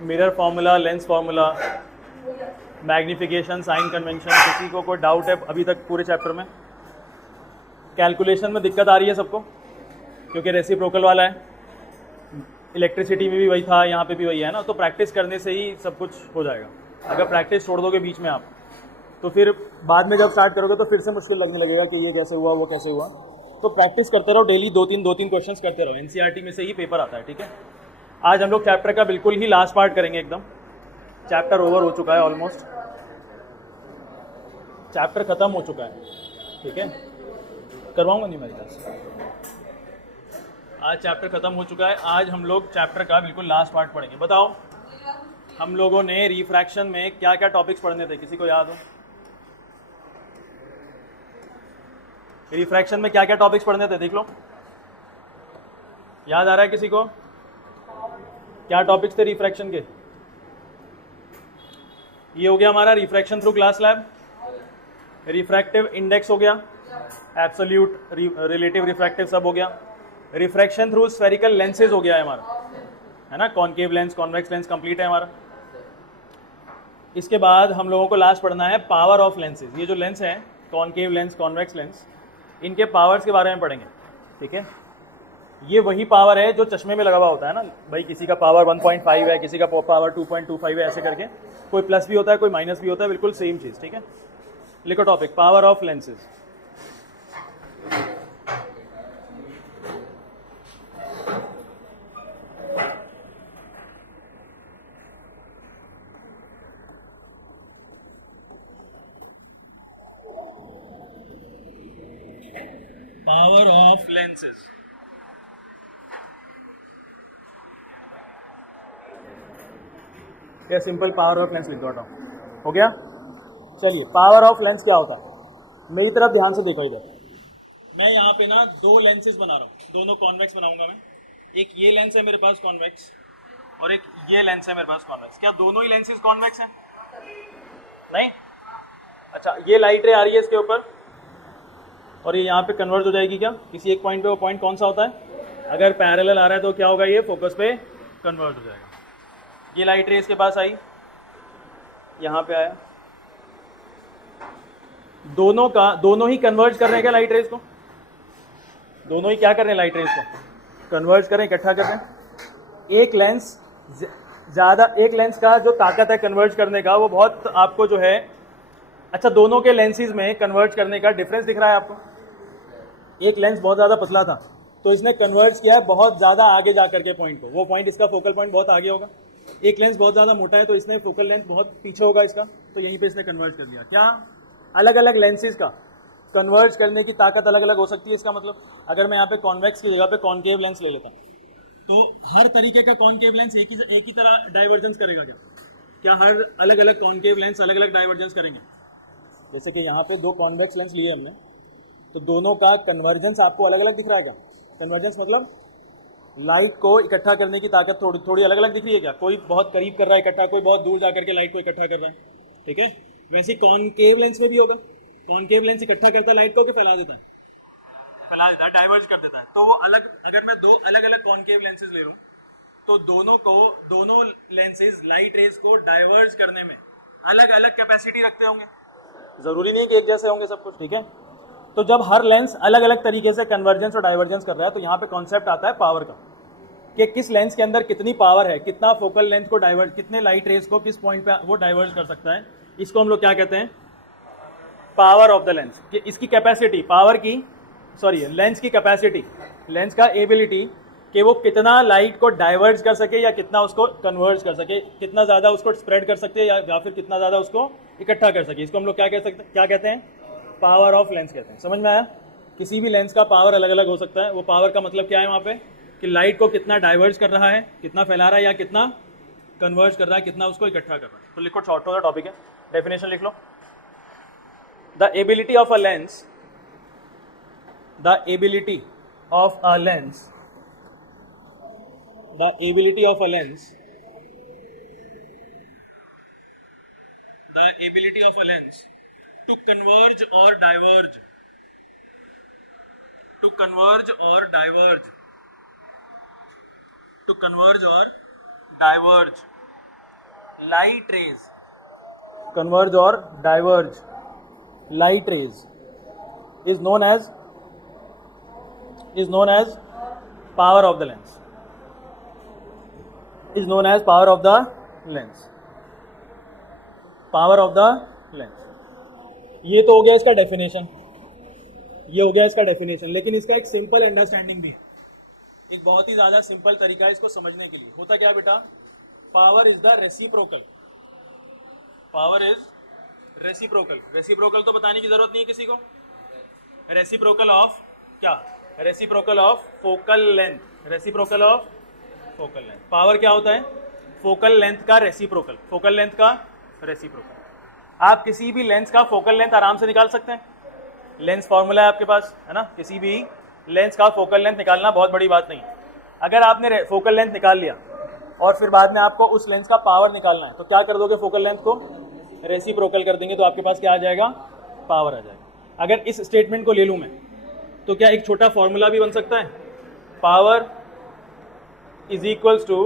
Mirror formula, lens formula, magnification, sign convention, किसी को कोई डाउट है अभी तक पूरे चैप्टर में? कैलकुलेशन में दिक्कत आ रही है सबको, क्योंकि रेसिप्रोकल वाला है, इलेक्ट्रिसिटी में भी वही था, यहाँ पे भी वही है ना, तो प्रैक्टिस करने से ही सब कुछ हो जाएगा। अगर प्रैक्टिस छोड़ दोगे बीच में आप, तो फिर बाद में जब स्टार्ट करोगे तो फिर से मुश्किल लगने लगेगा कि ये कैसे हुआ, वो कैसे हुआ। तो प्रैक्टिस करते रहो डेली, दो तीन क्वेश्चंस करते रहो। एनसीईआरटी में से ही पेपर आता है, ठीक है। आज हम लोग चैप्टर का बिल्कुल ही लास्ट पार्ट करेंगे एकदम। चैप्टर ओवर हो चुका है, ऑलमोस्ट चैप्टर खत्म हो चुका है, ठीक है। करवाऊंगा नहीं मेरे पास, आज चैप्टर खत्म हो चुका है। आज हम लोग चैप्टर का बिल्कुल लास्ट पार्ट पढ़ेंगे। बताओ हम लोगों ने रिफ्रैक्शन में क्या क्या टॉपिक्स पढ़ने थे, किसी को याद हो? रिफ्रैक्शन में क्या क्या टॉपिक्स पढ़ने थे, देख लो, याद आ रहा है किसी को? क्या टॉपिक्स थे रिफ्रैक्शन के? ये हो गया हमारा refraction through glass slab, refractive index हो गया, एब्सोल्यूट, रिलेटिव, रिफ्रैक्टिव सब हो गया। रिफ्रैक्शन थ्रू स्फेरिकल लेंसेज हो गया है हमारा, है ना, concave lens, convex lens complete है हमारा। इसके बाद हम लोगों को लास्ट पढ़ना है पावर ऑफ लेंसेज। ये जो लेंस है, कॉनकेव लेंस, कॉन्वेक्स लेंस, इनके पावर्स के बारे में पढ़ेंगे, ठीक है। ये वही पावर है जो चश्मे में लगा हुआ होता है ना भाई, किसी का पावर 1.5 है, किसी का पावर 2.25 है, ऐसे करके कोई प्लस भी होता है, कोई माइनस भी होता है, बिल्कुल सेम चीज़, ठीक है। लिखो topic, power of lenses. Power of lenses. क्या सिंपल पावर ऑफ लेंस लिख दो, हटाओ, हो गया। चलिए, पावर ऑफ लेंस क्या होता है? मेरी तरफ ध्यान से देखो इधर। मैं यहाँ पे ना दो लेंसेज बना रहा हूँ, दोनों कॉन्वेक्स बनाऊंगा मैं। एक ये लेंस है मेरे पास कॉन्वेक्स, और एक ये लेंस है मेरे पास कॉन्वेक्स। क्या दोनों ही लेंसेज कॉन्वेक्स हैं? नहीं। अच्छा, ये लाइट रे आ रही है इसके ऊपर, और ये यहाँ पे कन्वर्ज हो जाएगी क्या किसी एक पॉइंट पे? वो पॉइंट कौन सा होता है? अगर पैरेलल आ रहा है तो क्या होगा, ये फोकस पे कन्वर्ज हो जाएगा। ये लाइट रे इसके पास आई, यहाँ पे आया, दोनों ही कन्वर्ज कर रहे हैं क्या लाइट रेज को? दोनों ही क्या कर रहे हैं लाइट रेज को? कन्वर्ज कर रहे हैं, इकट्ठा कर रहे हैं। एक लेंस ज़्यादा, एक लेंस का जो ताकत है कन्वर्ज करने का, वो बहुत आपको जो है, अच्छा दोनों के लेंसेज में कन्वर्ज करने का डिफरेंस दिख रहा है आपको? एक लेंस बहुत ज़्यादा पतला था तो इसने कन्वर्ज किया है बहुत ज़्यादा आगे जा करके पॉइंट को, वो पॉइंट इसका फोकल पॉइंट बहुत आगे होगा। एक लेंस बहुत ज़्यादा मोटा है तो इसने फोकल लेंथ बहुत पीछे होगा इसका, तो यहीं पे इसने कन्वर्ज कर लिया। क्या अलग अलग लेंसेज का कन्वर्ज करने की ताकत अलग अलग हो सकती है? इसका मतलब अगर मैं यहाँ पे कॉन्वेक्स की जगह पे कॉनकेव लेंस ले लेता तो हर तरीके का कॉनकेव लेंस एक ही तरह डाइवर्जेंस करेगा क्या? क्या हर अलग अलग कॉनकेव लेंस अलग अलग डाइवर्जेंस करेंगे? जैसे कि यहाँ पे दो कॉन्वेक्स लेंस लिए हमने, तो दोनों का कन्वर्जेंस आपको अलग अलग दिख रहा है क्या? कन्वर्जेंस मतलब लाइट को इकट्ठा करने की ताकत थोड़ी अलग अलग दिख रही है क्या? कोई बहुत करीब कर रहा है इकट्ठा, कोई बहुत दूर जाकर के लाइट को इकट्ठा कर रहा है, ठीक है। वैसे कॉनकेव लेंस में भी होगा। कॉनकेव लेंस इकट्ठा करता है लाइट को कि फैला देता है? फैला देता है, डाइवर्ज कर देता है। तो वो अलग, अगर मैं दो अलग अलग कॉनकेव लेंसेज ले लूँ तो दोनों लेंसेज लाइट रेज को डाइवर्ज करने में अलग अलग कैपेसिटी रखते होंगे, जरूरी नहीं कि एक जैसे होंगे सब कुछ, ठीक है। तो जब हर लेंस अलग अलग तरीके से कन्वर्जेंस और डाइवर्जेंस कर रहा है तो यहाँ पे कॉन्सेप्ट आता है पावर का, कि किस लेंस के अंदर कितनी पावर है, कितना फोकल लेंथ को डाइवर्ट, कितने लाइट रेज को किस पॉइंट पे वो डाइवर्ज कर सकता है। इसको हम लोग क्या कहते हैं? Power of the lens. कि इसकी कैपेसिटी, पावर की, सॉरी लेंस की कैपेसिटी, लेंस का एबिलिटी कि वो कितना लाइट को डाइवर्ज कर सके या कितना उसको कन्वर्ज कर सके, कितना ज़्यादा उसको स्प्रेड कर सकते हैं या फिर कितना ज़्यादा उसको इकट्ठा कर सके। इसको हम लोग क्या कहते हैं? पावर ऑफ लेंस कहते हैं। समझ में आया? किसी भी लेंस का पावर अलग अलग हो सकता है। वो पावर का मतलब क्या है वहाँ पे? कि लाइट को कितना डाइवर्ज कर रहा है, कितना फैला रहा है, या कितना कन्वर्ज कर रहा है, कितना उसको इकट्ठा कर रहा है। तो लिखो, शॉर्ट का टॉपिक है, डेफिनेशन लिख लो। The ability of a lens, the ability of a lens, the ability of a lens, the ability of a lens to converge और डाइवर्ज, टू कन्वर्ज और डाइवर्ज, टू कन्वर्ज और diverge light rays converge or diverge, light rays is known as power of the lens, is known as power of the lens, power of the lens. ये तो हो गया इसका definition, ये हो गया इसका डेफिनेशन, लेकिन इसका एक सिंपल अंडरस्टैंडिंग भी है, एक बहुत ही ज्यादा सिंपल तरीका है इसको समझने के लिए. होता क्या बेटा, power is the reciprocal, power is reciprocal. Reciprocal तो बताने की जरूरत नहीं है किसी को. रेसिप्रोकल ऑफ क्या, reciprocal of focal length, reciprocal of focal length. Power क्या होता है, फोकल लेंथ का रेसिप्रोकल, फोकल लेंथ का रेसिप्रोकल. आप किसी भी लेंस का फोकल लेंथ आराम से निकाल सकते हैं, लेंस फॉर्मूला है आपके पास, है ना. किसी भी लेंस का फोकल लेंथ निकालना बहुत बड़ी बात नहीं है. अगर आपने फोकल लेंथ निकाल लिया और फिर बाद में आपको उस लेंस का पावर निकालना है, तो क्या कर दोगे, फोकल लेंथ को रेसिप्रोकल कर देंगे, तो आपके पास क्या आ जाएगा, पावर आ जाएगा. अगर इस स्टेटमेंट को ले लूँ मैं, तो क्या एक छोटा फॉर्मूला भी बन सकता है, power is equals to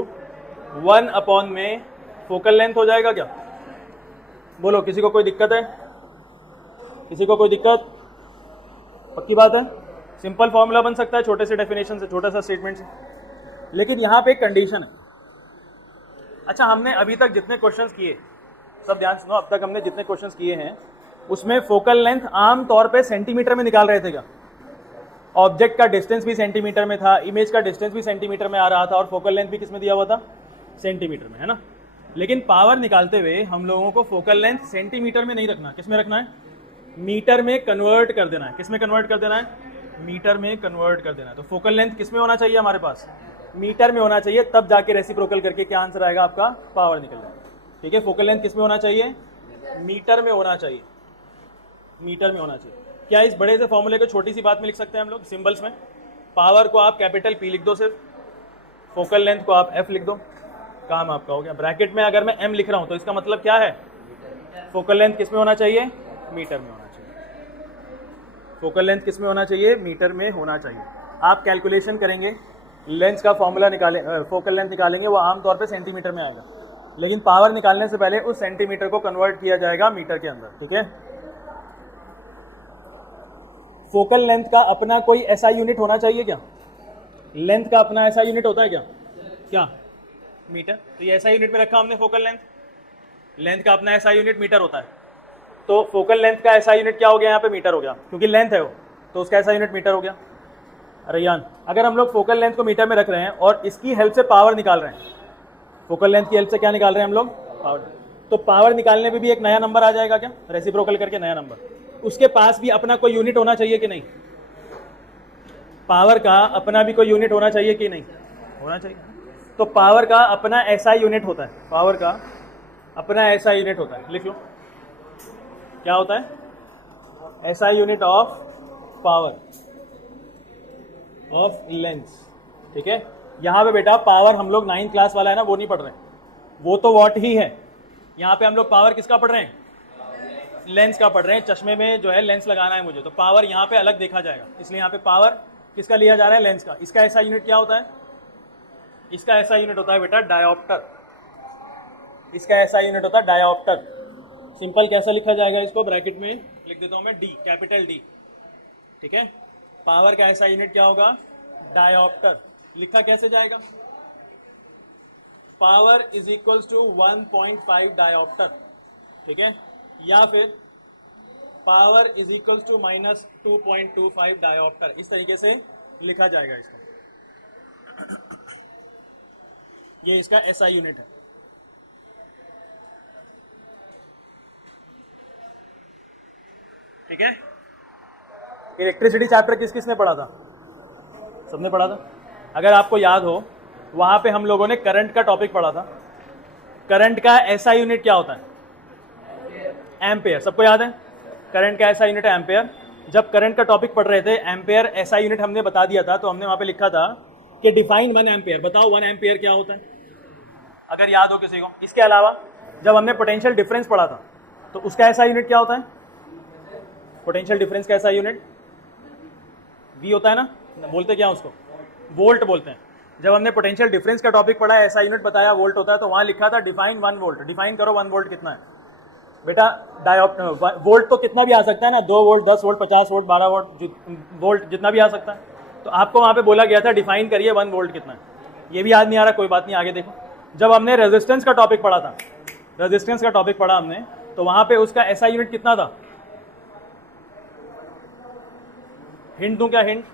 1 upon में फोकल लेंथ हो जाएगा क्या. बोलो, किसी को कोई दिक्कत है, किसी को कोई दिक्कत, पक्की बात है. सिंपल फॉर्मूला बन सकता है छोटे से डेफिनेशन से, छोटा सा स्टेटमेंट से. लेकिन यहाँ पे एक कंडीशन है. अच्छा, हमने अभी तक जितने क्वेश्चंस किए, सब ध्यान सुनो, अब तक हमने जितने क्वेश्चंस किए हैं उसमें फोकल लेंथ आम तौर पे सेंटीमीटर में निकाल रहे थे क्या. ऑब्जेक्ट का डिस्टेंस भी सेंटीमीटर में था, इमेज का डिस्टेंस भी सेंटीमीटर में आ रहा था, और फोकल लेंथ भी किसमें दिया हुआ था, सेंटीमीटर में, है ना. लेकिन पावर निकालते हुए हम लोगों को फोकल लेंथ सेंटीमीटर में नहीं रखना, किस में रखना है, मीटर में कन्वर्ट कर देना है. किस में कन्वर्ट कर देना है, मीटर में कन्वर्ट कर देना है. तो फोकल लेंथ किस में होना चाहिए, हमारे पास मीटर में होना चाहिए, तब जाके रेसिप्रोकल करके क्या आंसर आएगा आपका, पावर निकल जाएगा. ठीक है, फोकल लेंथ किस में होना चाहिए, मीटर में होना चाहिए, मीटर में होना चाहिए. क्या इस बड़े से फॉर्मूले को छोटी सी बात में लिख सकते हैं हम लोग, सिंबल्स में. पावर को आप कैपिटल P लिख दो सिर्फ, फोकल लेंथ को आप F लिख दो, काम आपका हो गया. ब्रैकेट में अगर मैं M लिख रहा हूं तो इसका मतलब क्या है, फोकल लेंथ किस में होना चाहिए, मीटर में होना चाहिए. फोकल लेंथ किस में होना चाहिए, मीटर में होना चाहिए. आप कैलकुलेशन करेंगे, लेंस का फॉर्मूला निकालें, फोकल लेंथ निकालेंगे, वो आमतौर पे सेंटीमीटर में आएगा, लेकिन पावर निकालने से पहले उस सेंटीमीटर को कन्वर्ट किया जाएगा मीटर के अंदर. ठीक है, फोकल लेंथ का अपना कोई ऐसा यूनिट होना चाहिए क्या, लेंथ का अपना ऐसा यूनिट होता है क्या, क्या मीटर. तो ये ऐसा यूनिट में रखा हमने फोकल लेंथ, लेंथ का अपना ऐसा यूनिट मीटर होता है. तो फोकल लेंथ का ऐसा यूनिट क्या हो गया, यहाँ पे मीटर हो गया, क्योंकि लेंथ है वो, तो उसका ऐसा यूनिट मीटर हो गया. अरे यार, अगर हम लोग फोकल लेंथ को मीटर में रख रहे हैं और इसकी हेल्प से पावर निकाल रहे हैं, फोकल लेंथ की हेल्प से क्या निकाल रहे हैं हम लोग, पावर, तो पावर निकालने में भी एक नया नंबर आ जाएगा क्या, रेसिप्रोकल करके नया नंबर. उसके पास भी अपना कोई यूनिट होना चाहिए कि नहीं, पावर का अपना भी कोई यूनिट होना चाहिए कि नहीं, होना चाहिए. तो पावर का अपना ऐसा यूनिट होता है, पावर का अपना ऐसा यूनिट होता है, लिख लो क्या होता है, ऐसा unit of power of lens. ठीक है, यहाँ पे बेटा पावर हम लोग 9th क्लास वाला है ना, वो नहीं पढ़ रहे, वो तो वॉट ही है. यहाँ पे हम लोग पावर किसका पढ़ रहे हैं, लेंस का पढ़ रहे हैं. चश्मे में जो है लेंस लगाना है मुझे, तो पावर यहाँ पे अलग देखा जाएगा, इसलिए यहाँ पे पावर किसका लिया जा रहा है, लेंस का. इसका ऐसा यूनिट क्या होता है, इसका ऐसा यूनिट होता है बेटा डायोप्टर, इसका ऐसा यूनिट होता है डायोप्टर. सिंपल कैसा लिखा जाएगा इसको, ब्रैकेट में लिख देता हूं मैं, डी, कैपिटल डी. ठीक है, पावर का ऐसा यूनिट क्या होगा, डायोप्टर. लिखा कैसे जाएगा, power is equals to 1.5 dioptre. ठीक है, या फिर power is equals to minus 2.25 dioptre. इस तरीके से लिखा जाएगा इसको. ये इसका ऐसा यूनिट है. ठीक है, इलेक्ट्रिसिटी चैप्टर किस किसने पढ़ा था, सबने पढ़ा था. अगर आपको याद हो, वहां पे हम लोगों ने करंट का टॉपिक पढ़ा था. करंट का ऐसा यूनिट क्या होता है, एम्पेयर. सबको याद है, करंट का ऐसा यूनिट है एम्पेयर. जब करंट का टॉपिक पढ़ रहे थे, एम्पेयर ऐसा यूनिट हमने बता दिया था, तो हमने वहां पे लिखा था कि डिफाइन 1 एम्पेयर. बताओ 1 एम्पेयर क्या होता है, अगर याद हो किसी को. इसके अलावा जब हमने पोटेंशियल डिफरेंस पढ़ा था, तो उसका ऐसा यूनिट क्या होता है, पोटेंशियल डिफरेंस का ऐसा यूनिट वी होता है ना, बोलते क्या उसको, वोल्ट बोलते हैं. जब हमने पोटेंशियल डिफरेंस का टॉपिक पढ़ा है, ऐसा यूनिट बताया वोल्ट होता है, तो वहां लिखा था डिफाइन 1 वोल्ट। डिफाइन करो 1 वोल्ट कितना है बेटा। वोल्ट तो कितना भी आ सकता है ना, 2 वोल्ट, 10 वोल्ट, 50 वोल्ट, 12 वोल्ट जितना भी आ सकता है। तो आपको वहां पे बोला गया था डिफाइन करिए 1 वोल्ट कितना है। ये भी याद नहीं आ रहा, कोई बात नहीं, आगे देखो। जब हमने रेजिस्टेंस का टॉपिक पढ़ा था, रेजिस्टेंस का टॉपिक पढ़ा हमने, तो वहां पे उसका एसआई यूनिट कितना था? हिंट दूं क्या? हिंट,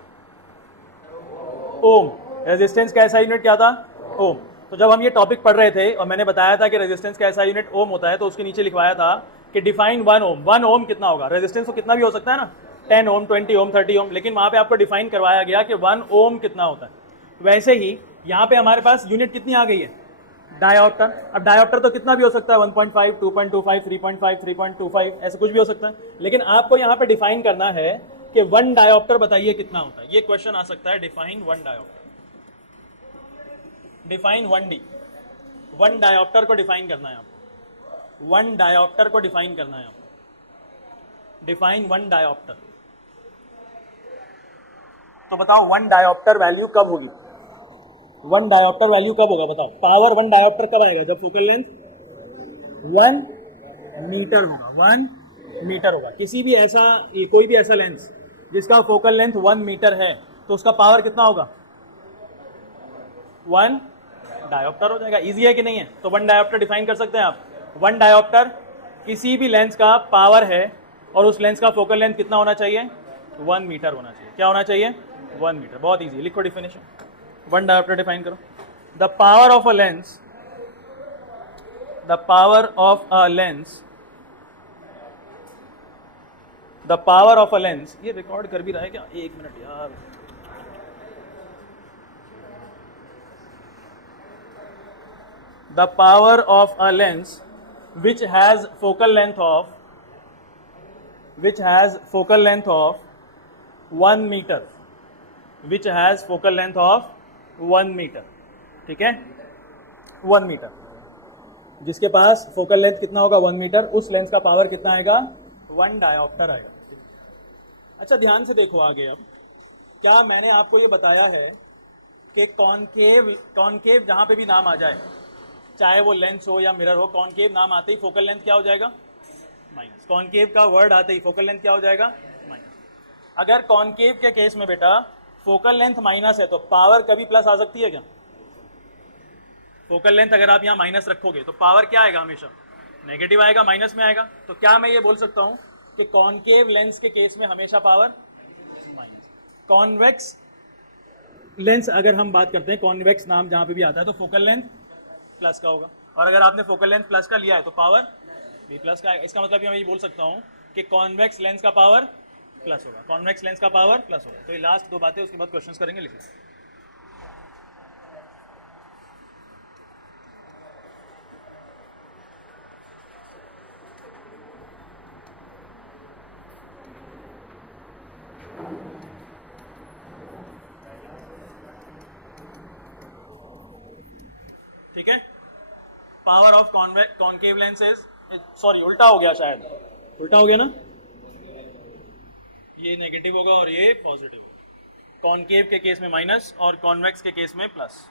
ओम। रेजिस्टेंस का एसआई यूनिट क्या था? ओम। तो जब हम ये टॉपिक पढ़ रहे थे और मैंने बताया था कि रेजिस्टेंस का एसआई यूनिट ओम होता है, तो उसके नीचे लिखवाया था कि डिफाइन 1 ओम। 1 ओम कितना होगा? रेजिस्टेंस तो कितना भी हो सकता है ना, 10 ओम, 20 ओम, 30 ओम, लेकिन वहां पे आपको डिफाइन करवाया गया कि 1 ओम कितना होता है। वैसे ही यहाँ पे हमारे पास यूनिट कितनी आ गई है? डायोप्टर। अब डायोप्टर तो कितना भी हो सकता है, 1.5, 2.25, 3.5, 3.25, ऐसे कुछ भी हो सकता है। लेकिन आपको यहाँ पे डिफाइन करना है कि 1 डायोप्टर बताइए कितना होता है। ये क्वेश्चन आ सकता है, define 1 dioptre, define 1D। 1 dioptre को डिफाइन करना है आपको, 1 डायोप्टर को डिफाइन करना है आपको, डिफाइन 1 डायोप्टर। तो बताओ 1 डायोप्टर वैल्यू कब होगी? 1 डायोप्टर वैल्यू कब होगा बताओ? पावर 1 डायोप्टर कब आएगा? जब फोकल लेंथ 1 मीटर होगा, 1 मीटर होगा। किसी भी ऐसा, कोई भी ऐसा लेंस जिसका फोकल लेंथ 1 मीटर है, तो उसका पावर कितना होगा? 1 डायोप्टर हो जाएगा। इजी है कि नहीं है? तो 1 डायोप्टर डिफाइन कर सकते हैं आप। 1 डायोप्टर किसी भी लेंस का पावर है, और उस लेंस का फोकल लेंथ कितना होना चाहिए? 1 मीटर होना चाहिए। क्या होना चाहिए? 1 मीटर। बहुत इजी, लिखो डिफिनेशन। 1 डायोप्टर डिफाइन करो। The power of a lens, the power of a lens, the power of a lens, ये रिकॉर्ड कर भी रहा है क्या? 1 मिनट यार। The power of a lens which has focal length of 1 meter, which has focal length of 1 meter, ठीक है? 1 metre, जिसके पास फोकल लेंथ कितना होगा? 1 मीटर, उस लेंस का पावर कितना आएगा? 1 डायोप्टर आएगा। अच्छा ध्यान से देखो आगे। अब क्या मैंने आपको ये बताया है कि कॉनकेव जहां पे भी नाम आ जाए, चाहे वो लेंस हो या मिरर हो, कॉनकेव नाम आते ही फोकल लेंथ क्या हो जाएगा? माइनस। कॉनकेव का वर्ड आते ही फोकल लेंथ क्या हो जाएगा? माइनस। अगर कॉनकेव के केस में बेटा फोकल लेंथ माइनस है, तो पावर कभी प्लस आ सकती है क्या? फोकल लेंथ अगर आप यहाँ माइनस रखोगे तो पावर क्या आएगा? हमेशा नेगेटिव आएगा, माइनस में आएगा। तो क्या मैं ये बोल सकता हूँ कि कॉनकेव लेंस के केस में हमेशा पावर माइनस। कॉन्वेक्स लेंस अगर हम बात करते हैं, कॉन्वेक्स नाम जहां पे भी आता है, तो फोकल लेंथ प्लस का होगा। और अगर आपने फोकल लेंथ प्लस का लिया है तो पावर भी प्लस का आएगा। इसका मतलब मैं ये बोल सकता हूँ कि कॉन्वेक्स लेंस का पावर प्लस होगा, कॉन्वेक्स लेंस का पावर प्लस होगा। तो ये लास्ट 2 बातें, उसके बाद क्वेश्चंस करेंगे। लिखिए। ठीक है, power of concave lens is, sorry उल्टा हो गया, शायद उल्टा हो गया ना, ये नेगेटिव होगा और ये पॉजिटिव होगा। कॉनकेव के केस में माइनस और कॉन्वेक्स के केस में प्लस।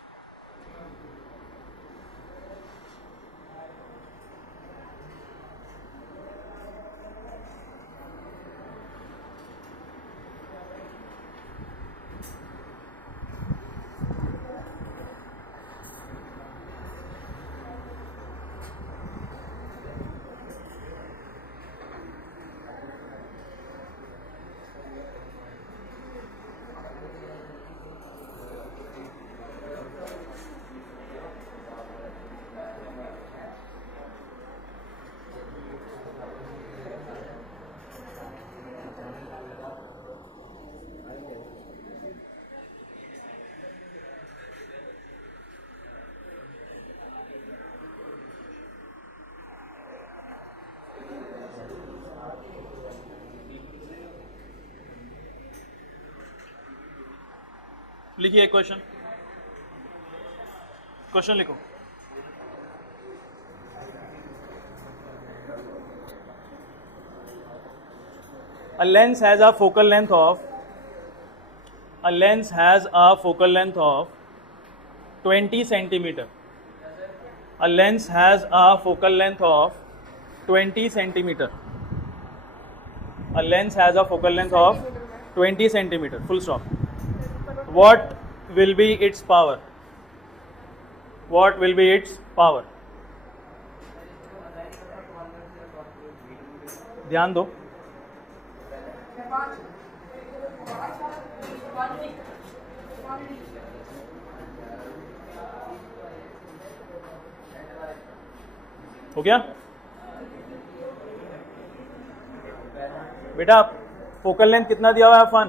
लिखिए क्वेश्चन, क्वेश्चन लिखो। A lens has a focal length of 20 centimeter. A lens has a focal length of 20 centimeter. A lens has a focal length of 20 centimeter. Full stop. What will be its power? What will be its power? ध्यान दो. हो गया बेटा? Focal length कितना दिया हुआ है Affan?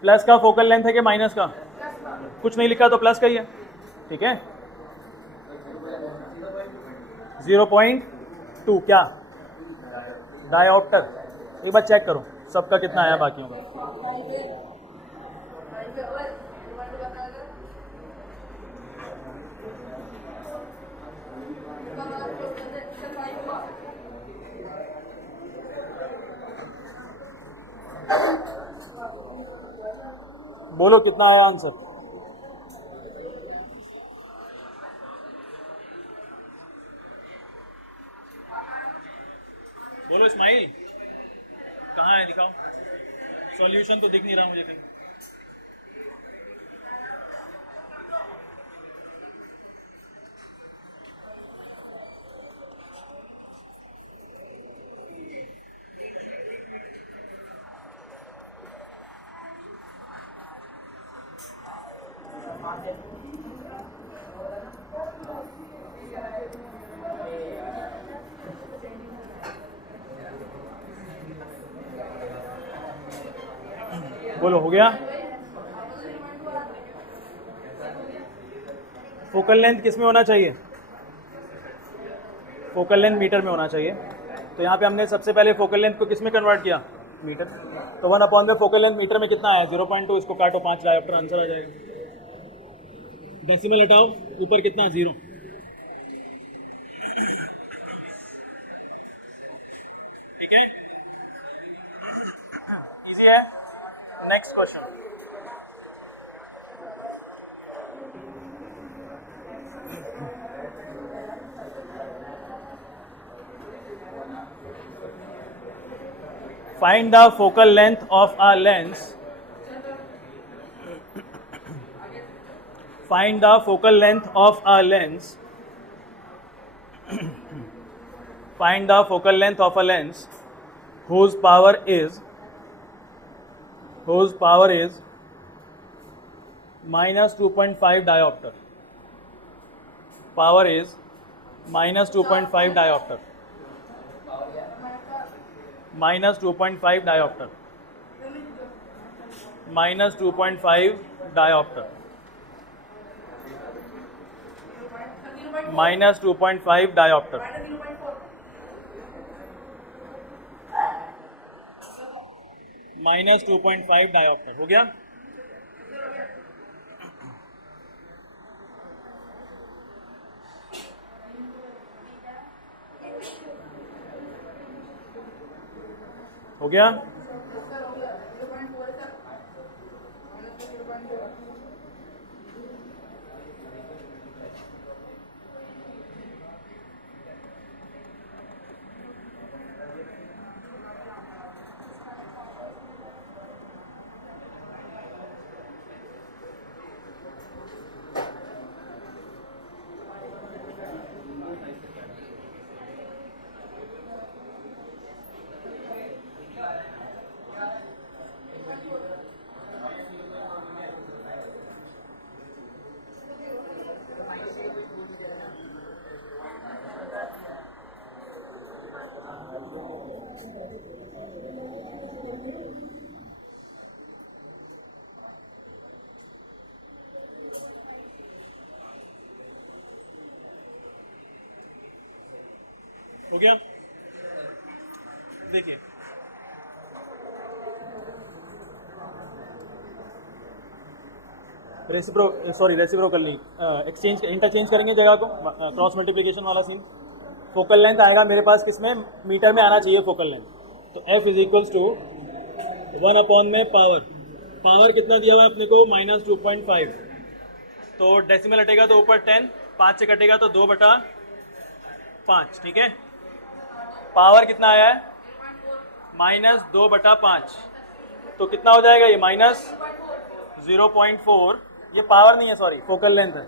Plus का फोकल लेंथ है कि माइनस का? कुछ नहीं लिखा तो प्लस का ही है. ठीक है. 0.2 क्या डायोप्टर? एक बार चेक करो सबका कितना आया बाकियों का. बोलो कितना आया आंसर? बोलो इस्माइल, कहाँ है? दिखाओ. सॉल्यूशन तो दिख नहीं रहा मुझे कहीं. बोलो हो गया? फोकल लेंथ किस में होना चाहिए? फोकल लेंथ मीटर में होना चाहिए. तो यहाँ पे हमने सबसे पहले फोकल लेंथ को किस में कन्वर्ट किया? मीटर. तो 1/में फोकल लेंथ मीटर में कितना आया? 0.2. इसको काटो 5 डायोप्टर, आंसर आ जाएगा. डेसिमल हटाओ, ऊपर कितना? 0. ठीक है, इजी है. Next question. Find the focal length of a lens. Find the focal length of a lens. Find the focal length of a lens whose power is minus 2.5 diopter. Power is minus 2.5 diopter. Minus 2.5 diopter. Minus 2.5 diopter. Minus 2.5 diopter. Minus 2.5 diopter. हो गया? हो गया? हो गया? देखिए reciprocal नहीं, exchange interchange करेंगे जगह को. क्रॉस मल्टीप्लिकेशन वाला सीन. फोकल लेंथ आएगा मेरे पास किसमें? मीटर में आना चाहिए फोकल लेंथ. तो F इज इक्वल्स टू 1/में पावर पावर कितना दिया हुआ है अपने को -2.5, तो डेसिमल हटेगा तो ऊपर 10, 5 से कटेगा तो 2/5, ठीक है। पावर कितना आया है -2/5, तो कितना हो जाएगा ये -0.4, ये पावर नहीं है सॉरी फोकल लेंथ है।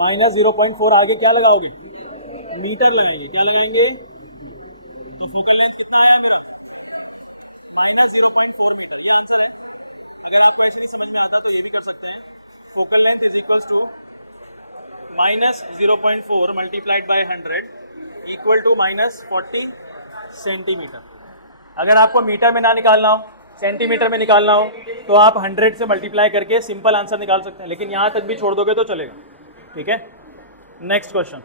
-0.4 आगे क्या लगाओगे, मीटर लगाएंगे, क्या लगाएंगे, तो फोकल लेंथ कितना आया मेरा -0.4 मीटर, ये आंसर है। अगर आपको ऐसे नहीं समझ में आता तो ये भी कर सकते हैं, focal length is equals to -0.4 multiplied by 100 equal to -40 centimetre. अगर आपको मीटर में ना निकालना हो, सेंटीमीटर में निकालना हो, तो आप 100 से मल्टीप्लाई करके सिंपल आंसर निकाल सकते हैं, लेकिन यहाँ तक भी छोड़ दोगे तो चलेगा, ठीक है। नेक्स्ट क्वेश्चन,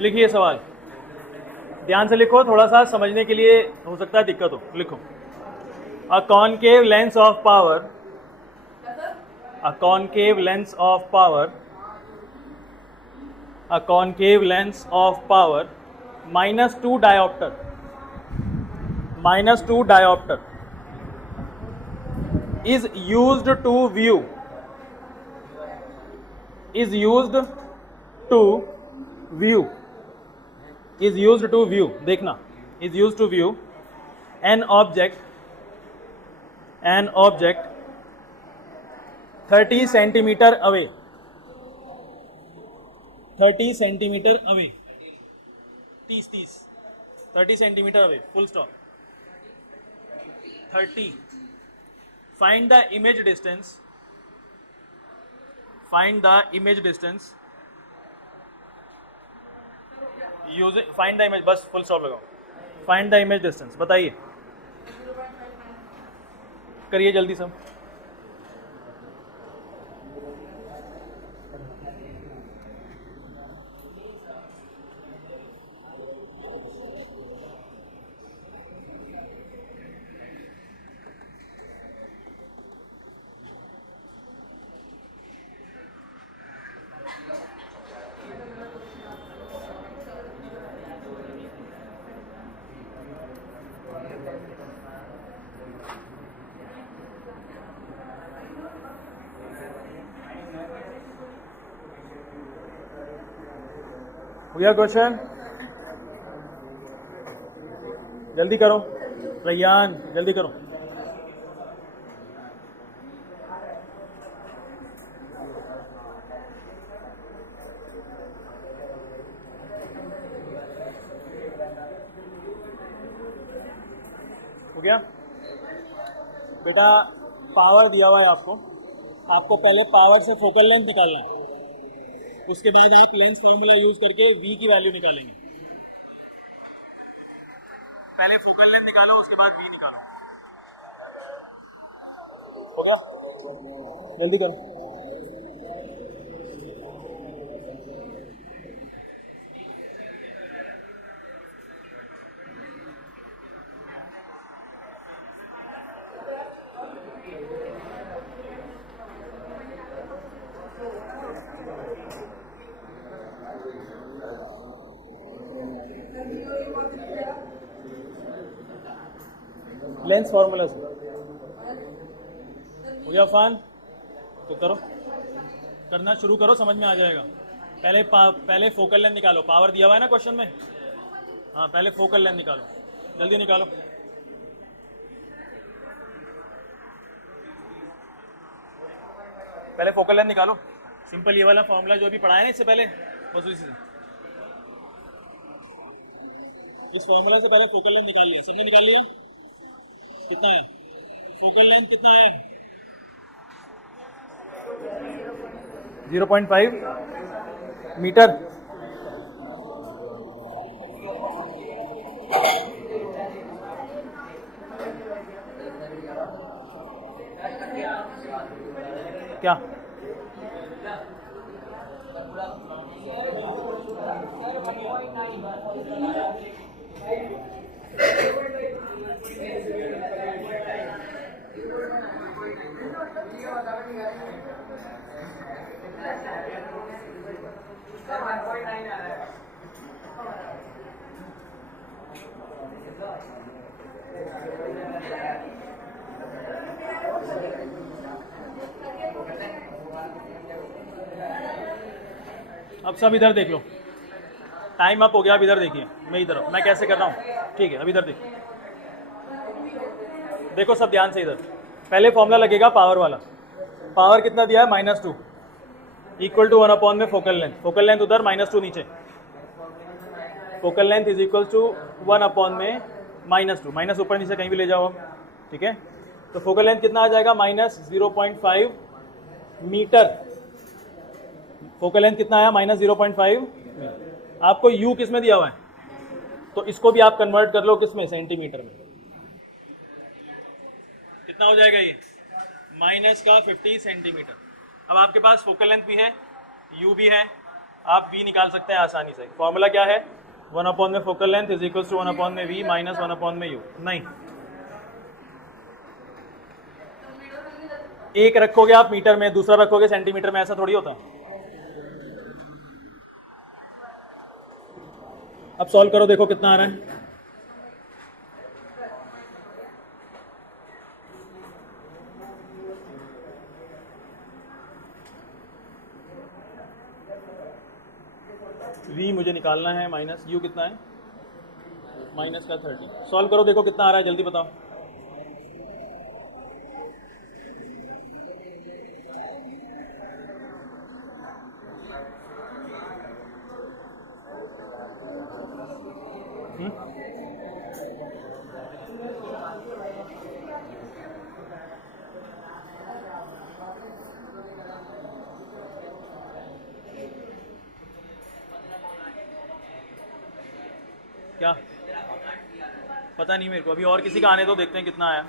लिखिए सवाल, ध्यान से लिखो, थोड़ा सा समझने के लिए हो सकता है दिक्कत हो। लिखो, a concave lens of power, a concave lens of power, a concave lens of power -2 dioptre, -2 dioptre is used to view, is used to view, is used to view, देखना, is used to view an object 30 centimetre away, 30 centimetre away, 30 centimetre away, full stop, 30। Find the image distance, find the image distance using, find the image, बस full stop लगाओ, find the image distance, बताइए, करिए जल्दी सब। हुआ question, जल्दी करो रैयान, जल्दी करो। हो गया बेटा, पावर दिया हुआ है आपको, आपको पहले पावर से फोकल लेंथ निकालना है, उसके बाद आप लेंस फॉर्मूला यूज करके v की वैल्यू निकालेंगे। पहले फोकल लेंथ निकालो, उसके बाद v निकालो। हो गया, जल्दी करो। लेंस फॉर्मूला से हो गया फान, तो करो, करना शुरू करो, समझ में आ जाएगा। पहले फोकल लेंथ निकालो, पावर दिया हुआ है ना क्वेश्चन में, हाँ पहले फोकल लेंथ निकालो, जल्दी निकालो। पहले फोकल लेंथ निकालो, सिंपल ये वाला फॉर्मूला जो अभी पढ़ाया ना इससे पहले, बस उसी से, इस फॉर्मूला से पहले फोकल लेंथ निकाल लिया, सबने निकाल लिया। कितना आया फोकल लेंथ, कितना आया 0.5 मीटर। क्या अब सब इधर देख लो, टाइम अप हो गया। अब इधर देखिए, मैं इधर मैं कैसे कर रहा हूँ, ठीक है। अब इधर देखिए, देखो सब ध्यान से इधर। पहले फॉर्मूला लगेगा पावर वाला। पावर कितना दिया है, -2 इक्वल टू 1 में फोकल लेंथ। फोकल लेंथ उधर -2 नीचे, focal length is equal to 1 में -2, माइनस ऊपर नीचे कहीं भी ले जाओ हम, ठीक है। तो फोकल लेंथ कितना आ जाएगा, -0.5 मीटर। फोकल लेंथ कितना आया, -0.5। आपको यू किस में दिया हुआ है, तो इसको भी आप कन्वर्ट कर लो किस में, सेंटीमीटर में। कितना हो जाएगा ये, -50 सेंटीमीटर। अब आपके पास फोकल लेंथ भी है, यू भी है, आप भी निकाल सकते हैं आसानी से। फॉर्मूला क्या है, 1 में focal length is equal to 1 में वी माइनस 1 में यू। नहीं, एक रखोगे आप मीटर में, दूसरा रखोगे सेंटीमीटर में, ऐसा थोड़ी होता। अब सॉल्व करो, देखो कितना आ रहा है। v मुझे निकालना है, माइनस u कितना है, -30। सॉल्व करो, देखो कितना आ रहा है, जल्दी बताओ। क्या पता नहीं मेरे को, अभी और किसी का आने तो देखते हैं कितना आया।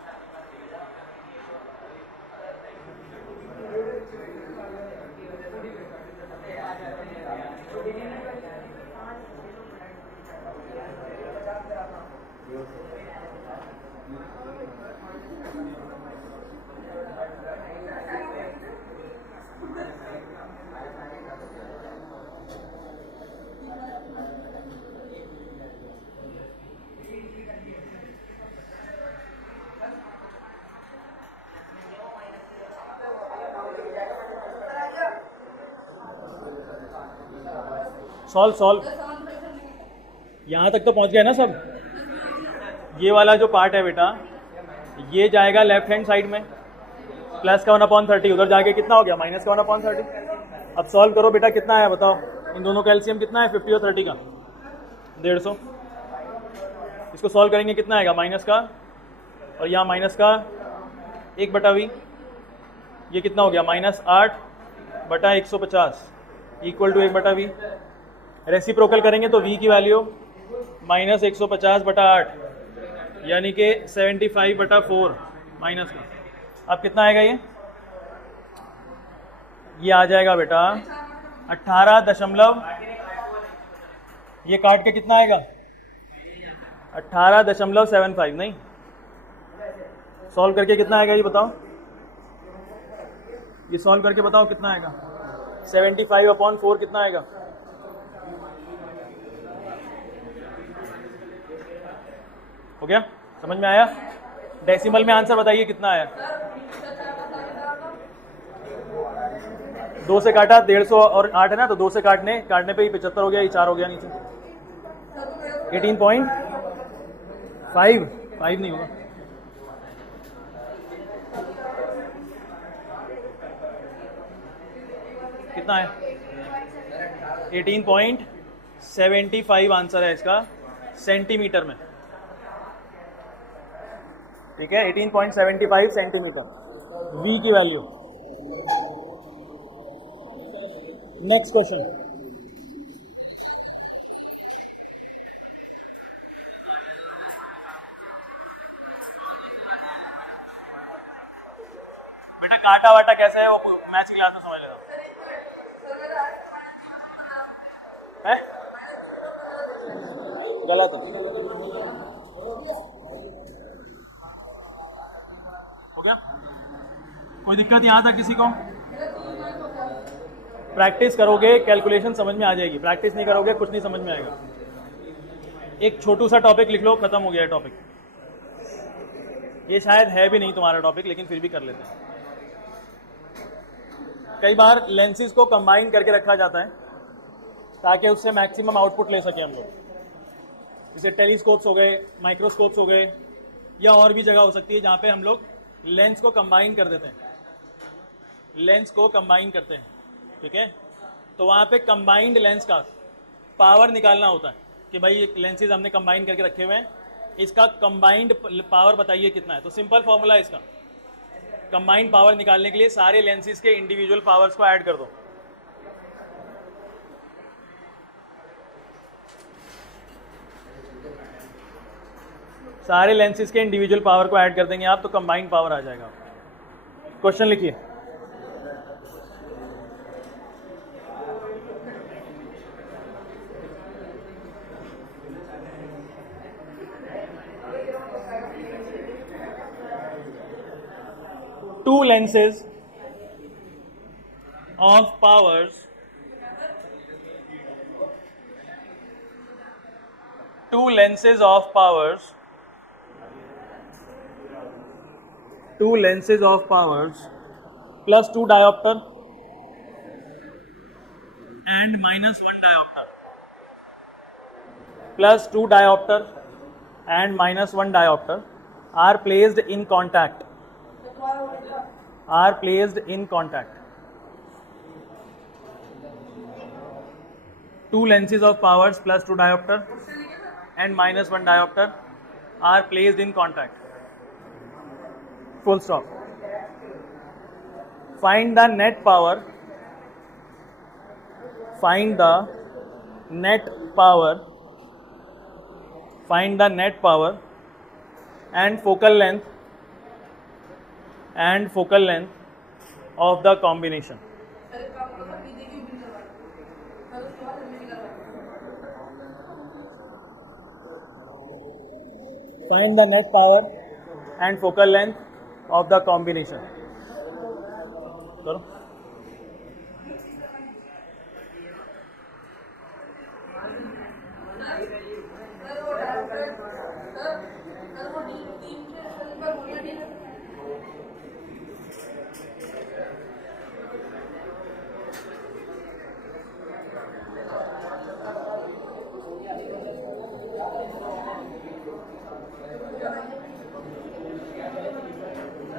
सॉल्व यहाँ तक तो पहुँच गया ना सब। ये वाला जो पार्ट है बेटा, ये जाएगा लेफ्ट हैंड साइड में, प्लस का 1/30, उधर जाके कितना हो गया, माइनस का 1/30। अब सॉल्व करो बेटा, कितना है बताओ, इन दोनों का एलसीएम कितना है, 50 और 30 का 150। इसको सॉल्व करेंगे कितना आएगा, माइनस का, और यहाँ माइनस का 1/v, ये कितना हो गया, -8/150 इक्वल टू 1/v। रेसिप्रोकल करेंगे तो v की वैल्यू -150/8 यानी कि 75/4 माइनस का। अब कितना आएगा ये आ जाएगा बेटा 18 ये काट के कितना आएगा 18.75। नहीं, सॉल्व करके कितना आएगा ये बताओ, ये सॉल्व करके बताओ कितना आएगा, 75/4 कितना आएगा। हो गया, समझ में आया। डेसिमल में आंसर बताइए कितना आया। 2 से काटा 150 और 8 है ना, तो 2 से काटने पे ही 75 हो गया, ये 4 हो गया नीचे। 18.5 नहीं होगा, कितना है 18.75 आंसर है इसका सेंटीमीटर में, ठीक है। 18.75 सेंटीमीटर v की वैल्यू। Next question. बेटा काटा वाटा कैसा है वो मैथ की क्लास में समझ लेना है। गलत है। हो गया? कोई दिक्कत यहाँ तक किसी को? प्रैक्टिस करोगे कैलकुलेशन समझ में आ जाएगी, प्रैक्टिस नहीं करोगे कुछ नहीं समझ में आएगा। एक छोटू सा टॉपिक लिख लो, खत्म हो गया टॉपिक। ये शायद है भी नहीं तुम्हारा टॉपिक, लेकिन फिर भी कर लेते हैं। कई बार लेंसेज को कंबाइन करके रखा जाता है ताकि उससे मैक्सिमम आउटपुट ले सके हम लोग। जैसे टेलीस्कोप्स हो गए, माइक्रोस्कोप्स हो गए, या और भी जगह हो सकती है जहाँ पे हम लोग लेंस को कंबाइन कर देते हैं, लेंस को कंबाइन करते हैं, ठीक है। तो वहाँ पे कंबाइंड लेंस का पावर निकालना होता है कि भाई ये लेंसेज हमने कंबाइन करके रखे हुए हैं, इसका कंबाइंड पावर बताइए कितना है। तो सिंपल फॉर्मूला है इसका, कंबाइंड पावर निकालने के लिए सारे लेंसेज के इंडिविजुअल पावर्स को ऐड कर दो। सारे लेंसेज के इंडिविजुअल पावर को ऐड कर देंगे आप, तो कंबाइंड पावर आ जाएगा। क्वेश्चन लिखिए। Two lenses of powers, two lenses of powers, two lenses of powers plus 2 diopter and minus 1 diopter, plus 2 diopter and minus 1 diopter are placed in contact, are placed in contact. Two lenses of powers plus 2 diopter and minus 1 diopter are placed in contact. Full stop. Find the net power. Find the net power. Find the net power and focal length of the combination. Find the net power and focal length of the combination. करो।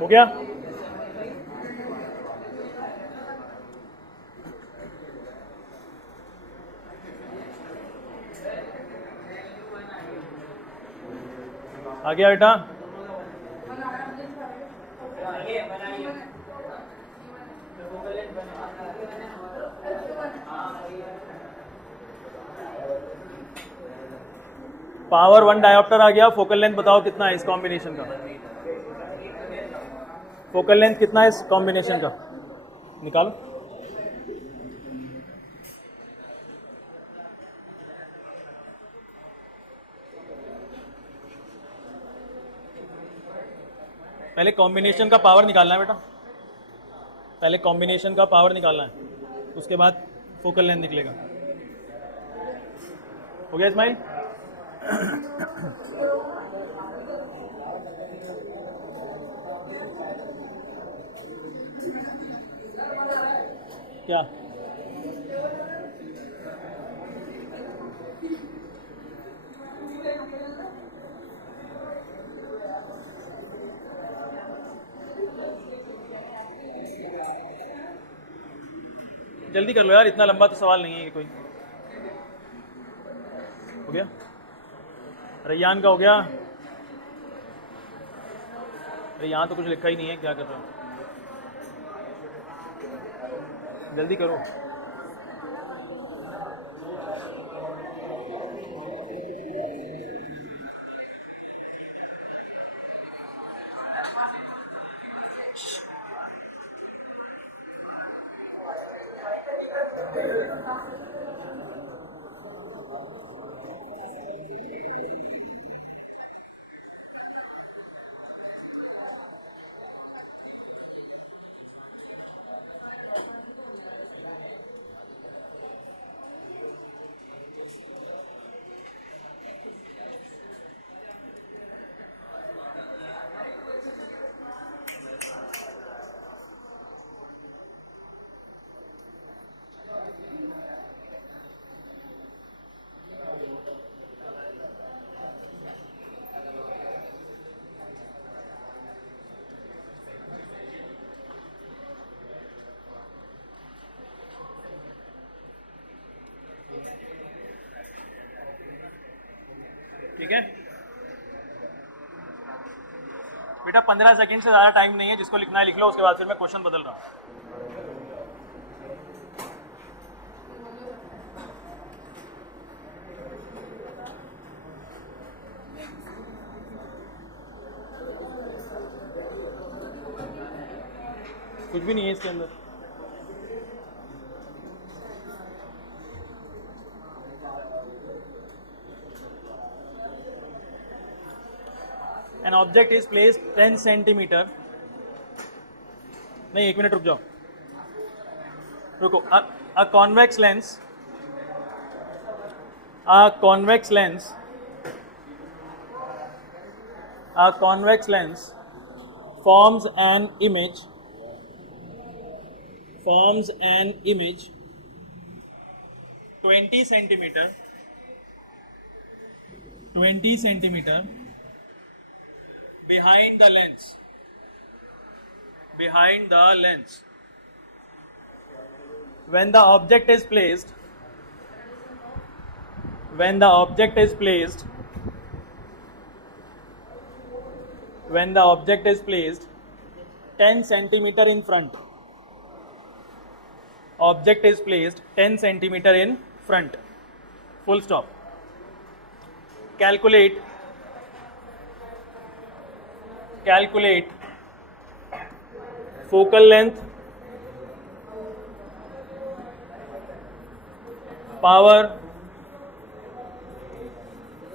हो गया? आ गया बेटा? Power 1 dioptre आ गया। Focal length बताओ कितना है इस कॉम्बिनेशन का? फोकल लेंथ कितना है इस कॉम्बिनेशन का? निकालो। पहले कॉम्बिनेशन का पावर निकालना है बेटा, पहले कॉम्बिनेशन का पावर निकालना है, उसके बाद फोकल लेंथ निकलेगा। हो गया इस्माइल? क्या? जल्दी कर लो यार, इतना लंबा तो सवाल नहीं है कोई। हो गया? रैयान का हो गया? अरे यहाँ तो कुछ लिखा ही नहीं है, क्या कर रहे हो? जल्दी करो। ठीक है बेटा, 15 सेकंड से ज़्यादा टाइम नहीं है, जिसको लिखना है लिख लो, उसके बाद फिर मैं क्वेश्चन बदल रहा हूँ। कुछ भी नहीं है इसके अंदर। An object is placed 10 centimeter, नहीं 1 मिनट रुक जाओ, रुको। A convex lens, a convex lens, a convex lens forms an image, forms an image 20 centimeter, 20 centimeter behind the lens, behind the lens. When the object is placed, when the object is placed, when the object is placed 10 centimeter in front, object is placed 10 centimeter in front, full stop. Calculate focal length, power,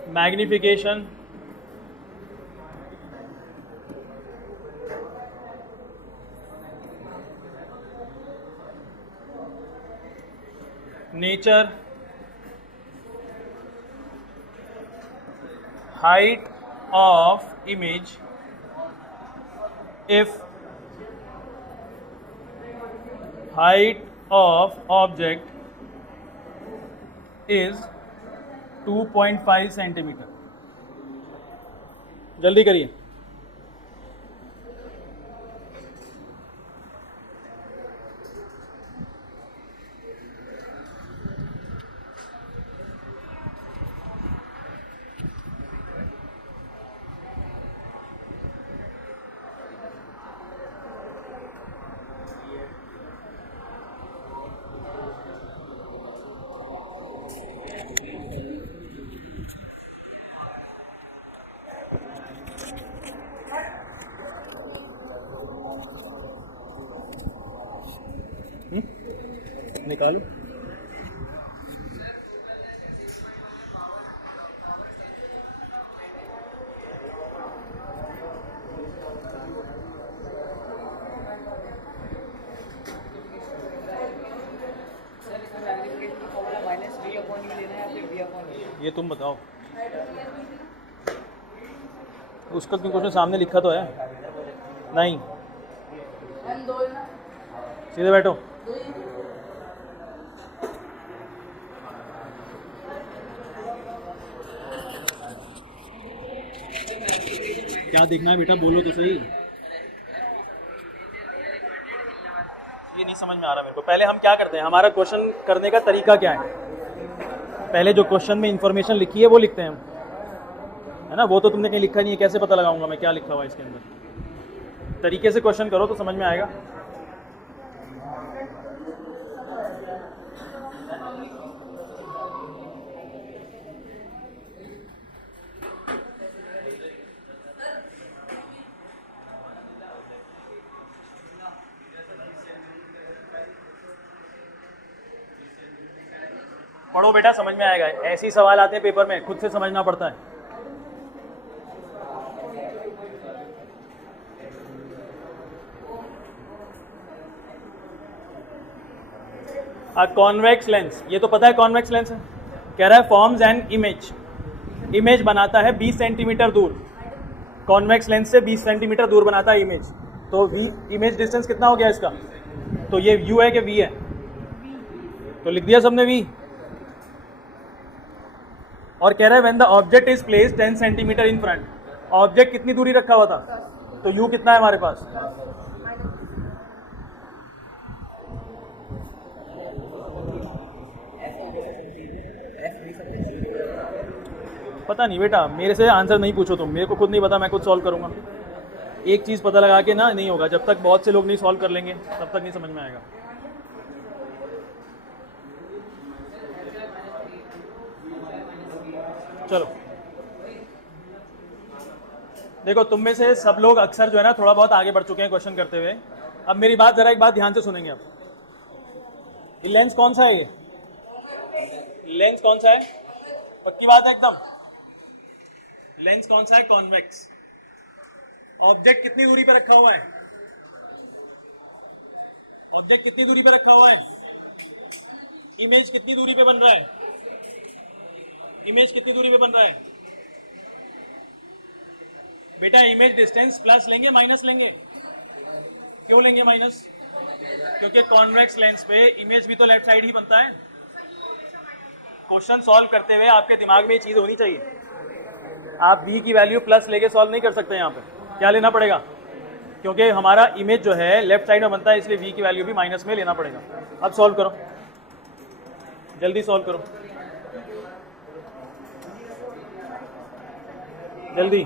magnification, nature, height of image if height of object is 2.5 centimetre. जल्दी करिए। निकालो। ये तुम बताओ, उसका question सामने लिखा तो है। नहीं, सीधे बैठो। क्या देखना है बेटा, बोलो तो सही। ये नहीं समझ में आ रहा मेरे को। पहले हम क्या करते हैं, हमारा क्वेश्चन करने का तरीका क्या है? पहले जो क्वेश्चन में इंफॉर्मेशन लिखी है वो लिखते हैं हम, है ना। वो तो तुमने कहीं लिखा नहीं है, कैसे पता लगाऊंगा मैं क्या लिखा हुआ है इसके अंदर? तरीके से क्वेश्चन करो तो समझ में आएगा। पढ़ो बेटा, समझ में आएगा। ऐसे ही सवाल आते हैं पेपर में, खुद से समझना पड़ता है। कॉन्वेक्स लेंस, ये तो पता है कॉन्वेक्स लेंस है। कह रहा है फॉर्म्स एन इमेज, इमेज बनाता है 20 सेंटीमीटर दूर। कॉन्वेक्स लेंस से 20 सेंटीमीटर दूर बनाता है इमेज। तो वी इमेज डिस्टेंस कितना हो गया इसका? तो ये यू है कि वी है? तो लिख दिया सबने वी। और कह रहा है when the object is placed 10 centimetre in front. Object कितनी दूरी रखा हुआ था? तो यू कितना है हमारे पास? पता नहीं बेटा, मेरे से आंसर नहीं पूछो तुम, मेरे को खुद नहीं पता, मैं खुद सॉल्व करूंगा। एक चीज पता लगा के ना नहीं होगा, जब तक बहुत से लोग नहीं सॉल्व कर लेंगे तब तक नहीं समझ में आएगा। चलो देखो, तुम में से सब लोग अक्सर जो है ना थोड़ा बहुत आगे बढ़ चुके हैं क्वेश्चन करते हुए। अब मेरी बात जरा एक बात ध्यान से सुनेंगे आप। ये लेंस कौन सा है? ये लेंस कौन सा है? पक्की बात है एकदम? लेंस कौन सा है? कॉन्वेक्स। ऑब्जेक्ट कितनी दूरी पे रखा हुआ है? ऑब्जेक्ट कितनी दूरी पे रखा हुआ है? इमेज कितनी दूरी पे बन रहा है? इमेज कितनी दूरी पे बन रहा है बेटा? इमेज डिस्टेंस प्लस लेंगे माइनस लेंगे? क्यों लेंगे माइनस? क्योंकि कॉन्वेक्स लेंस पे इमेज भी तो लेफ्ट साइड ही बनता है। क्वेश्चन सॉल्व करते हुए आपके दिमाग में ये चीज होनी चाहिए। आप b की वैल्यू प्लस लेके सॉल्व नहीं कर सकते। यहाँ पे क्या लेना पड़ेगा? क्योंकि हमारा इमेज जो है लेफ्ट साइड में बनता है, इसलिए v की वैल्यू भी माइनस में लेना पड़ेगा। अब सॉल्व करो, जल्दी सॉल्व करो, जल्दी।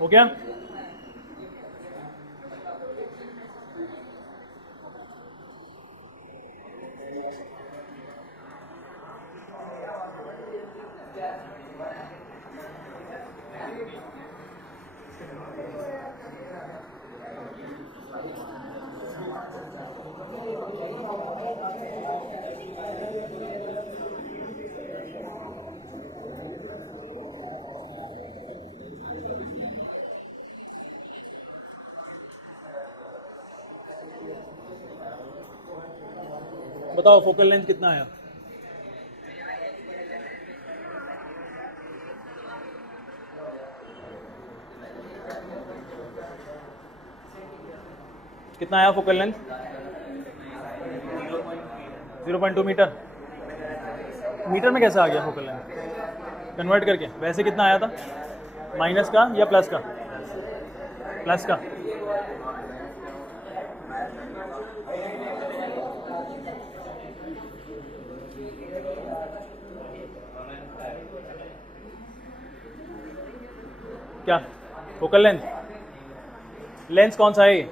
हो गया? बताओ फोकल लेंथ कितना आया? कितना आया फोकल लेंथ? 0.2 मीटर। मीटर में कैसे आ गया फोकल लेंथ कन्वर्ट करके? वैसे कितना आया था? माइनस का या प्लस का? प्लस का। क्या फोकल लेंथ? लेंस कौन सा है?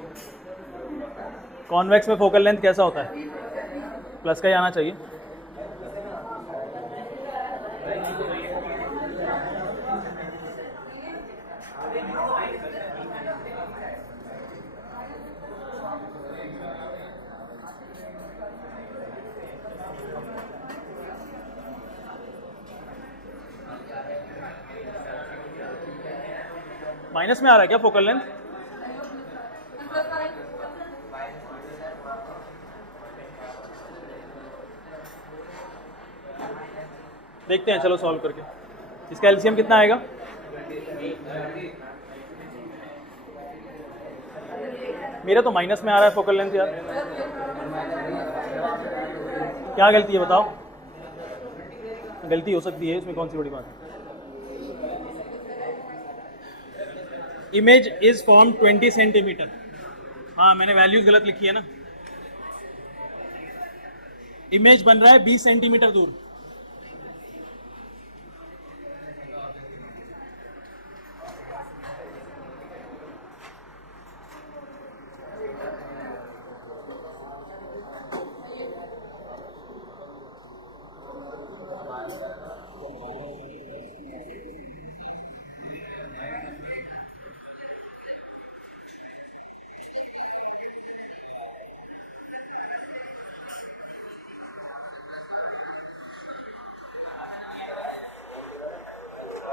कॉन्वेक्स में फोकल लेंथ कैसा होता है? प्लस का ही आना चाहिए। माइनस में आ रहा है क्या फोकल लेंथ? देखते हैं, चलो सॉल्व करके। इसका एलसीएम कितना आएगा? मेरा तो माइनस में आ रहा है फोकल लेंथ यार। क्या गलती है बताओ? गलती हो सकती है, इसमें कौन सी बड़ी बात है? Image is form 20 centimetre. हाँ, मैंने वैल्यूज गलत लिखी है ना। इमेज बन रहा है 20 सेंटीमीटर दूर।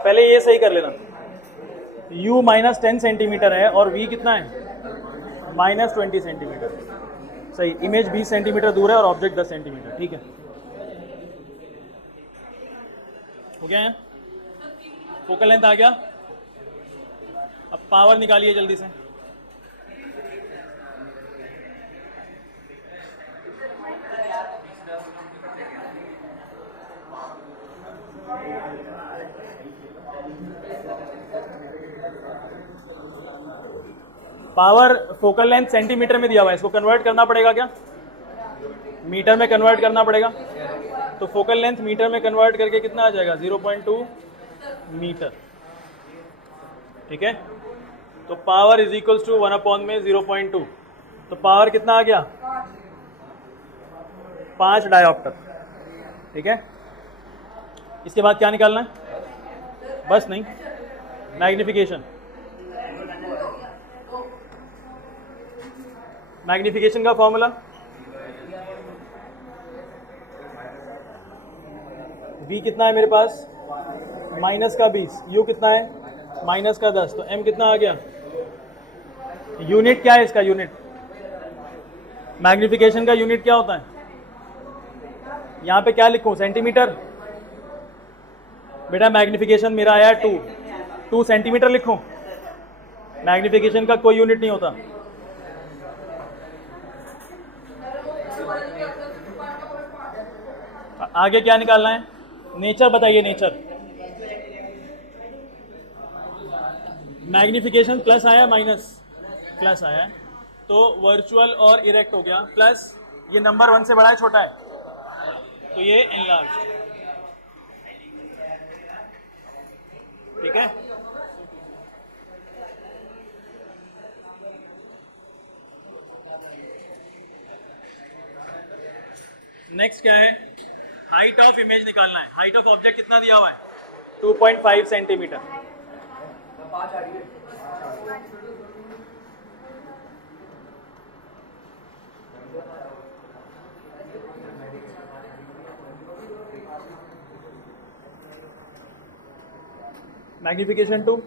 पहले ये सही कर लेना, u माइनस 10 सेंटीमीटर है और v कितना है माइनस 20 सेंटीमीटर। सही, इमेज 20 सेंटीमीटर दूर है और ऑब्जेक्ट 10 सेंटीमीटर। ठीक है, हो गया है, फोकल लेंथ आ गया। अब पावर निकालिए जल्दी से। पावर फोकल लेंथ सेंटीमीटर में दिया हुआ है, इसको कन्वर्ट करना पड़ेगा क्या, मीटर में कन्वर्ट करना पड़ेगा। तो फोकल लेंथ मीटर में कन्वर्ट करके कितना आ जाएगा 0.2 मीटर। ठीक है, तो पावर इज इक्वल्स टू 1 में 0.2, तो पावर कितना आ गया 5 डायोप्टर। ठीक है, इसके बाद क्या निकालना है, बस नहीं, मैग्निफिकेशन। मैग्निफिकेशन का फॉर्मूला v कितना है मेरे पास माइनस का 20, u कितना है माइनस का 10, तो m कितना आ गया। यूनिट क्या है इसका, यूनिट मैग्निफिकेशन का यूनिट क्या होता है, यहां पे क्या लिखूं सेंटीमीटर। बेटा मैग्निफिकेशन मेरा आया 2 सेंटीमीटर लिखूं, मैग्निफिकेशन का कोई यूनिट नहीं होता। आगे क्या निकालना है, नेचर बताइए, नेचर। मैग्निफिकेशन प्लस आया माइनस, प्लस आया है, तो वर्चुअल और इरेक्ट हो गया। प्लस ये नंबर 1 से बड़ा है छोटा है, तो ये एनलार्ज। ठीक है, नेक्स्ट क्या है, हाइट ऑफ इमेज निकालना है। हाइट ऑफ ऑब्जेक्ट कितना दिया हुआ है 2.5 centimetre. Magnification 2,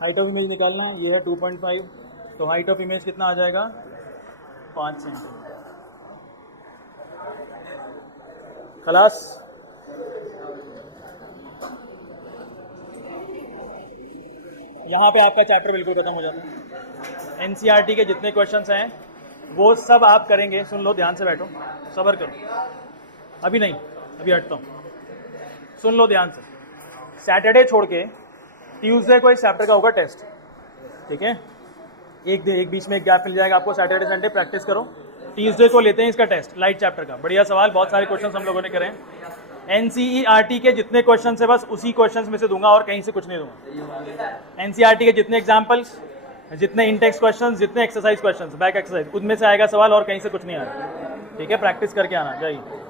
height of image निकालना है, ये है 2.5, तो हाइट ऑफ इमेज कितना आ जाएगा 5 सेंटीमीटर। खलास, यहाँ पे आपका चैप्टर बिल्कुल खत्म हो जाता है। एनसीईआरटी के जितने क्वेश्चंस हैं वो सब आप करेंगे। सुन लो, ध्यान से बैठो, सब्र करो, अभी नहीं, अभी हटता हूँ, सुन लो ध्यान से। सैटरडे छोड़ के ट्यूसडे को इस चैप्टर का होगा टेस्ट। ठीक है, एक बीच में एक गैप मिल जाएगा आपको, सैटरडे संडे प्रैक्टिस करो। ट्यूसडे को लेते हैं इसका टेस्ट, लाइट चैप्टर का। बढ़िया सवाल, बहुत सारे क्वेश्चन हम लोगों ने करे हैं। एनसीईआरटी के जितने क्वेश्चन है बस उसी क्वेश्चन में से दूंगा और कहीं से कुछ नहीं दूंगा। एनसीईआरटी के जितने एग्जाम्पल्स, जितने इंटेक्स क्वेश्चन, जितने एक्सरसाइज क्वेश्चन, बैक एक्सरसाइज, उनमें से आएगा सवाल और कहीं से कुछ नहीं आएगा। ठीक है, प्रैक्टिस करके आना। जय हिंद।